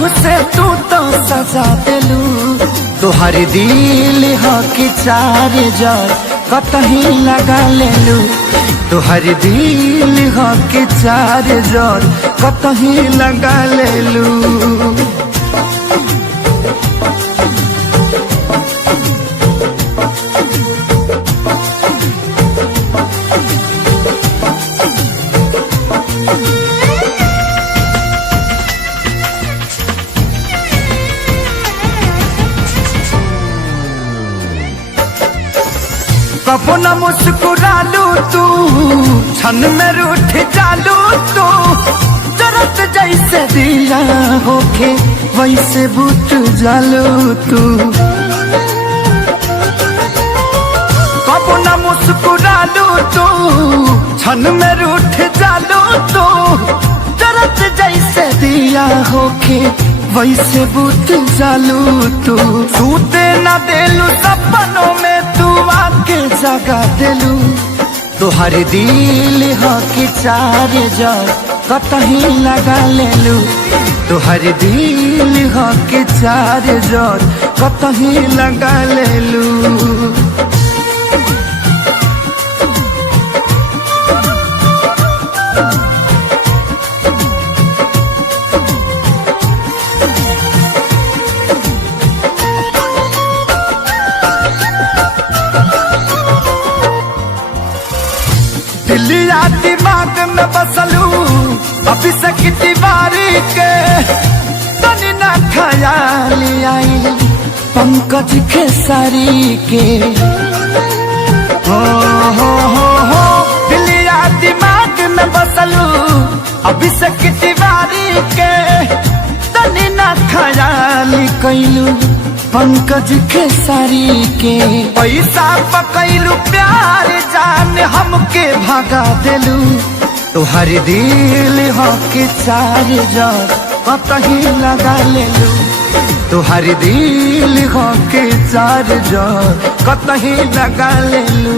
Love से तू तो सजा दिलू। तोहर दिल हो कि चार जार कतही लगा लेलू। तोहर दिल हो कि चार जार कतही लगा लेलू। कबो न मुस्कुरालू तू, क्षण में रूठ जालू तू। जरत जैसे दिया होके वैसे बुझ जालू तू। कबो न मुस्कुरालू तू, क्षण में रूठ जालू तू। जरत जैसे दिया होके वैसे बुझ जालू तू। सूते न देलू सपनों में तू आके जगा दिलू। तोहर दिल हो कि चार जार कतही लगा लेलू। तोहर दिल हो कि चार जार कतही लगा लेलू। दिलिया दिमाग में बसलू अभी से कितनी बारी के। तनी ना ख्याल आई पंकज खेसारी के। हो दिलिया दिमाग में बसलू अभी से कितनी बारी के। तनी ना ख्याल कैलू पंकज खेसारी के। पैसा पकैलू प्यार जान हमके भगा दिलू। तोहर दिल हो कि चार जार कतही लगा लेलू। तोहर दिल हो कि चार जार कतही लगा लेलू।